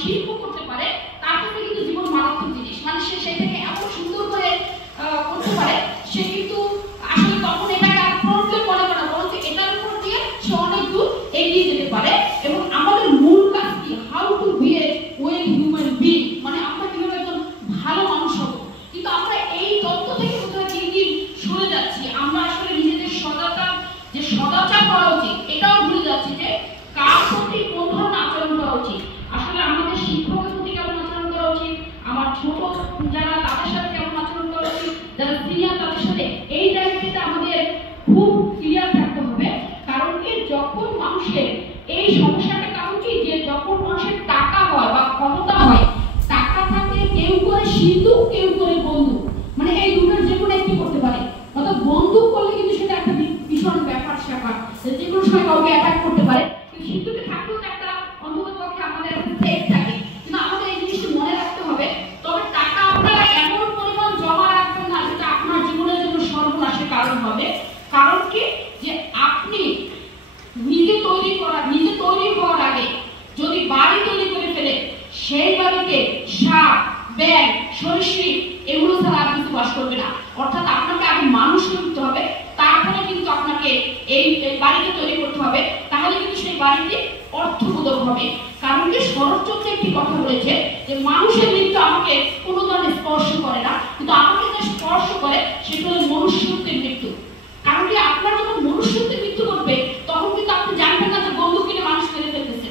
শিল্প করতে পারে, তার কাছে কিন্তু জীবন মারাত্মক জিনিস। মানে সে সেটাকে এমন সুন্দর করে করতে পারে, সে কিন্তু আসলে তখন এটাকে আর প্রবলেম মনে করে না, বরং এটার উপর দিয়ে সে অনেক দূর এগিয়ে যেতে পারে। এবং আমাদের মূল কাজ কি? How to be a well human being, মানে আমরা কিভাবে একজন ভালো মানুষ হব। কিন্তু আমরা এই তত্ত্ব থেকে কোথাও দিন দিন সরে যাচ্ছি। আমরা আসলে নিজেদের যে সদাচার করা উচিত এটাও ভুলে যাচ্ছি, যে কার প্রতি কোন ধরনের আচরণ করা উচিত। আসলে আমাদের শিক্ষকের প্রতি কেমন আচরণ করা উচিত, আমার ছোট যারা তাদের সাথে কেমন আচরণ করা উচিত, যারা সিনিয়র তাদের সাথে, এই জায়গাটিতে আমাদের খুব ক্লিয়ার থাকতে হবে। কারণ কি, যখন মানুষের এই সমস্যাটা কারণ কি, যে যখন মানুষের টাকা হয় বা ক্ষমতা হয়, টাকা থাকলে কেউ করে সিন্ধু, কেউ করে বন্ধু, মানে এই দুটোর যে কোনো একটি করতে পারে। অর্থাৎ বন্ধু করলে কিন্তু সেটা একটা ভীষণ ব্যাপার স্যাপার, যে কোনো সময় কাউকে অ্যাটাক করতে পারে। কিন্তু সিন্ধুকে থাকলেও একটা অন্তত পক্ষে আমাদের একটা সেফ থাকে। কিন্তু আমাদের এই জিনিসটা মনে রাখতে হবে। তবে টাকা আপনারা এমন পরিমাণ জমা রাখবেন না যেটা আপনার জীবনের জন্য সর্বনাশের কারণ হবে। কারণ কি, যে আপনি নিজে তৈরি হওয়ার আগে যদি বাড়ি তৈরি করে ফেলে, সেই বাড়িতে সাপ, ব্যাঙ, সরীসৃপ এগুলো ছাড়া আর কিছু বাস করবে না। অর্থাৎ আপনাকে আগে মানুষ করতে হবে, তারপরে কিন্তু আপনাকে এই বাড়িতে তৈরি করতে হবে। তাহলে কিন্তু সেই বাড়িটি অর্থবোধক হবে। কারণ কি, শরৎচন্দ্র একটি কথা বলেছে যে মানুষের মৃত্যু আমাকে কোনো ধরনের স্পর্শ করে না, কিন্তু আমাকে যে স্পর্শ করে সেটা হলো মনুষ্যত্বের মৃত্যু। কারণ কি, আপনার যখন মনুষ্যত্বের মৃত্যু করবে, তখন কিন্তু আপনি জানবেন না যে বন্দুক কিনে মানুষ মেরে ফেলতেছে।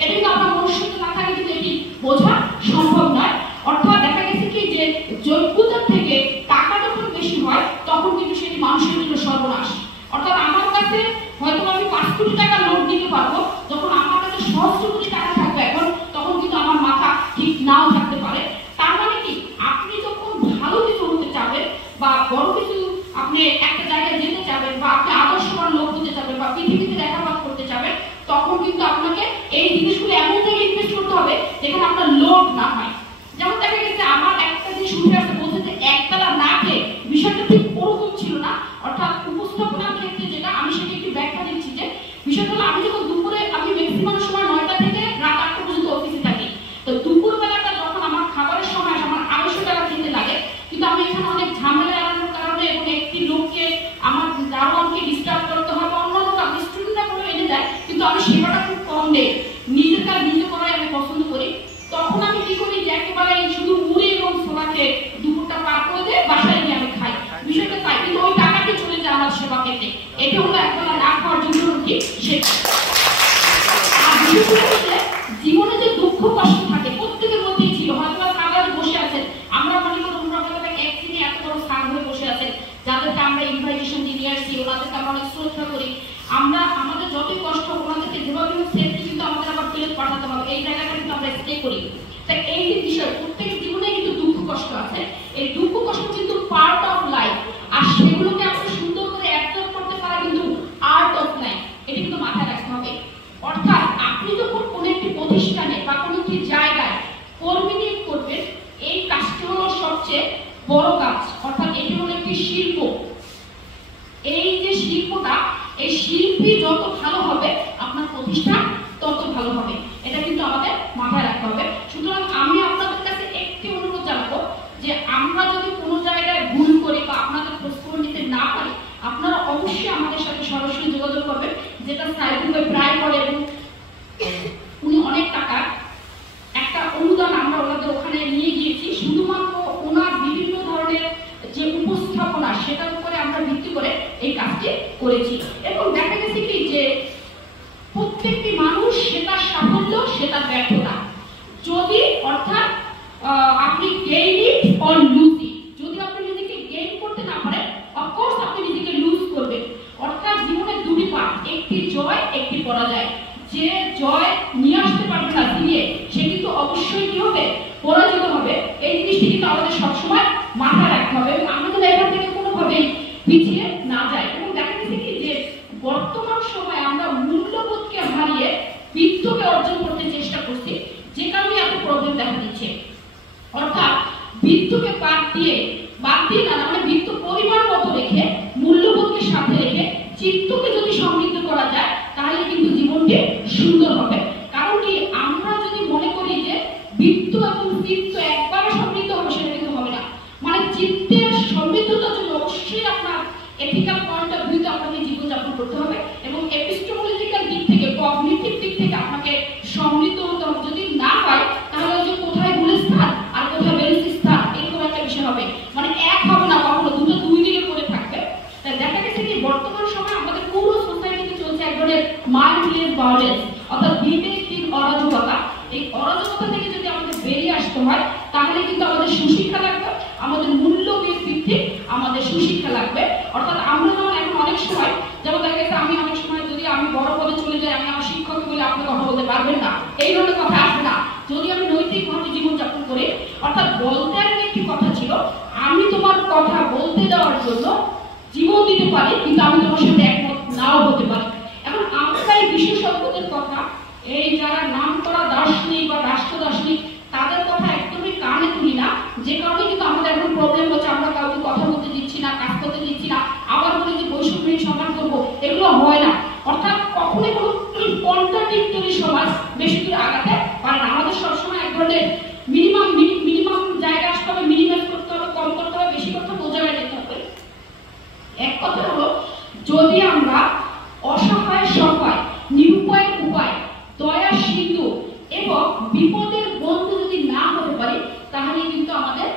এটা কিন্তু আপনার মনুষ্যত্ব না থাকলে কিন্তু এটি বোঝা সম্ভব নয়। অর্থাৎ দেখা গেছে কি, যে যোগ্যতার থেকে টাকা যখন বেশি হয়, তখন কিন্তু সেটি মানুষের জন্য সর্বনাশ। অর্থাৎ আমার কাছে হয়তো আমি 5 কোটি টাকা লোন দিতে পারবো, যখন আমার কাছে সহস্র কোটি টাকা থাকবে এখন, তখন কিন্তু আমার মাথা ঠিক নাও থাকতে পারে। তার মানে কি, আপনি যখন ভালো কিছু হতে চাবেন বা বড় কিছু আপনি একটা জায়গায় যেতে চাবেন, বা আপনি আদর্শবান লোক হতে চাবেন, বা পৃথিবীতে দেখাবাদ করতে চাবেন, তখন কিন্তু আপনাকে এই জিনিসগুলো এমন জায়গায় ইনভেস্ট করতে হবে যেখানে আপনার লোভ না হয়। যেমন দেখা গেছে আমার একটা জিনিস উঠে আসতে বলছে যে একতলা না খেয়ে, বিষয়টা ঠিক ওরকম ছিল না। অর্থাৎ উপস্থাপনার ক্ষেত্রে যেটা আমি সেটা একটু ব্যাখ্যা দিচ্ছি, যে বিষয়টা হলো আমি যখন দুপুরে, আমি ম্যাক্সিমাম সময় 9টা থেকে রাত 8টা পর্যন্ত অফিসে থাকি। তো দুপুর বেলাটা যখন আমার খাবারের সময় আমার 250 টাকা খেতে লাগে, কিন্তু আমি এখানে অনেক ঝামেলা এড়ানোর কারণে এবং একটি লোককে আমার দারোয়ানকে ডিস্টার্ব করতে হয়, বা অন্যান্য স্টুডেন্টরা কোনো এনে দেয়, কিন্তু আমি সেবাটা খুব কম দেই, নিজের কাজ নিজে করাই আমি পছন্দ করি। তখন আমি কি করি, যে একেবারে শুধু মুড়ি এবং ছোলাকে দুপুরটা পার করে দিয়ে বাসায় গিয়ে আমি খাই। বিষয়টা তাই, কিন্তু ওই টাকাটি চলে যায় আমার সেবা পেতে। এটা হলো একবেলা না খাওয়ার জন্য কি সেটা। আর জীবনে যে দুঃখ কষ্ট থাকে প্রত্যেকের মধ্যেই ছিল। হয়তো সাগরে বসে আছেন, আমরা মনে করি অন্যরা একদিনে এত বড় সাগ হয়ে বসে আছেন, যাদেরকে আমরা ইনভাইটেশন দিয়ে আসছি, ওনাদেরকে আমরা অনেক শ্রদ্ধা করি। আমরা আমাদের যতই কষ্ট, ওনাদেরকে যেভাবে সেফটি কিন্তু আমাদের আবার ফেরত পাঠাতে হবে, এই জায়গাটা কিন্তু আমরা স্টে করি। তাই এই যে বিষয়, প্রত্যেকের জীবনে কিন্তু দুঃখ কষ্ট আছে। এই দুঃখ কষ্ট কিন্তু পার্ট অফ লাইফ, আর সেগুলোকে আমরা সুন্দর করে অ্যাবজর্ব করতে পারা কিন্তু আর্ট অফ লাইফ। এটা কিন্তু মাথায় রাখতে হবে। অর্থাৎ আপনি যখন কোনো একটি প্রতিষ্ঠানে বা কোনো একটি জায়গায় কর্মী নিয়োগ করবেন, এই কাজটি হলো সবচেয়ে বড় কাজ। অর্থাৎ এটি হলো একটি শিল্প। এই যে শিল্পটা, এই শিল্পী যত ভালো হবে, আপনার প্রতিষ্ঠান তত ভালো হবে। এটা কিন্তু আমাদের মাথায় রাখতে হবে। সুতরাং আমি আপনাদের কাছে একটি অনুরোধ জানাবো, যে আমরা যদি কোনো জায়গায় ভুল করি বা আপনাদের খোঁজখবর নিতে না পারি, আপনারা অবশ্যই আমাদের সাথে সরাসরি যোগাযোগ করবেন, যেটা সাইদুল ভাই প্রায় করে। এবং উনি অনেক টাকা একটা অনুদান আমরা ওনাদের ওখানে নিয়ে গিয়েছি, শুধুমাত্র ওনার বিভিন্ন ধরনের যে উপস্থাপনা সেটার উপরে আমরা ভিত্তি করে এই কাজটি করেছি। এবং দেখা গেছে কি, যে প্রত্যেকটি মানুষ সেটা সাফল্য, সেটা ব্যর্থতা। যদি অর্থাৎ আপনি gain it or lose it, যদি আপনি নিজেকে গেইন করতে না পারেন, অফকোর্স আপনি নিজেকে লুজ করবেন। অর্থাৎ জীবনে দুটি পার্ট, একটি জয়, একটি পরাজয়। যে জয় নিয়ে আসতে পারবে না দিয়ে, সে কিন্তু অবশ্যই কি হবে, পরাজিত হবে। এই জিনিসটি কিন্তু আমাদের সবসময় মাথায় রাখতে হবে, এবং আমাদের এখান থেকে কোনোভাবেই পিছিয়ে না যায়। এবং দেখা গেছে কি, যে বর্তমান সময়ে আমরা মূল্যবোধকে হারিয়ে বৃত্তকে অর্জন করতে চেষ্টা করছি, যে কারণে এত প্রবলেম দেখা দিচ্ছে। অর্থাৎ বৃত্তকে বাদ দিয়ে না, মানে বৃত্ত পরিমাণ মতো রেখে, মূল্যবোধকে সাথে রেখে চিত্তকে যদি সমৃদ্ধ করা যায়, তাহলে কিন্তু জীবনটি সুন্দর হবে। কারণ কি, আমরা যদি মনে করি যে বৃত্ত এবং চিত্ত একবারে সমৃদ্ধ হবে সেটা কিন্তু হবে না। মানে চিত্তের সমৃদ্ধতার জন্য অবশ্যই আপনার এথিক্যাল পয়েন্ট অফ ভিউতে আপনাকে জীবনযাপন করতে হবে এবং এপিস্টেমোলজিক্যাল দিক থেকে, কগনিটিভ দিক থেকে আপনাকে সমৃদ্ধ হতে হবে। যদি না হয় তাহলে ওই যে কোথায় গুলিস্তান আর কোথায় বেলুচিস্তান এরকম একটা বিষয় হবে, মানে এক হবে না, কখনো দুটো দুই দিকে করে থাকবে। তাই দেখা গেছে যে বর্তমান সময় আমাদের পুরো সোসাইটিতে চলছে এক ধরনের মাইন্ডলেস ভায়োলেন্স, অর্থাৎ বিবেকহীন অরাজকতা। এই অরাজকতা থেকে যদি আমাদের বেরিয়ে আসতে হয় তাহলে কিন্তু আমাদের সুশিক্ষা লাগবে, আমাদের মূল্যবোধ ভিত্তিক আমাদের সুশিক্ষা লাগবে। অর্থাৎ আমরা যেমন এখন অনেক সময়, যেমন দেখা গেছে আমি অনেক সময় যদি আমি বড় পদে চলে যাই, আমি আমার শিক্ষককে বলে আপনি কথা বলতে পারবেন না, এই ধরনের কথা আসবে না যদি আমি নৈতিকভাবে জীবনযাপন করি। অর্থাৎ বলতে একটি কথা ছিল, আমি তোমার কথা বলতে দেওয়ার জন্য জীবন দিতে পারি, কিন্তু আমি তোমার সাথে একমত নাও হতে পারি। এখন আমরা এই বিশেষজ্ঞদের কথা, এই যারা নাম করা দার্শনিক বা রাষ্ট্র দার্শনিক, তাদের কথা একদমই কানে তুলি না, যে কারণে কিন্তু আমাদের এখন প্রবলেম হচ্ছে, আমরা কাউকে কথা বলতে দিচ্ছি না, কাজ করতে দিচ্ছি না, আবার বলি যে বৈষম্যহীন সমাজ করবো, এগুলো হয় না। অর্থাৎ কখনোই কোনো কন্ট্রাডিক্টরি সমাজ বেশি দূর আগাতে পারে না। আমাদের সবসময় এক ধরনের মিনিমাম জায়গা আসতে হবে, মিনিমাইজ করতে হবে, কম করতে হবে, বেশি কথা বোঝানো যেতে হবে। এক কথা হলো, যদি আমরা অসহায় সহায়, নিরুপায় উপায়, দয়া সিন্ধু এবং বিপদের বন্ধু যদি না হতে পারি তাহলে কিন্তু আমাদের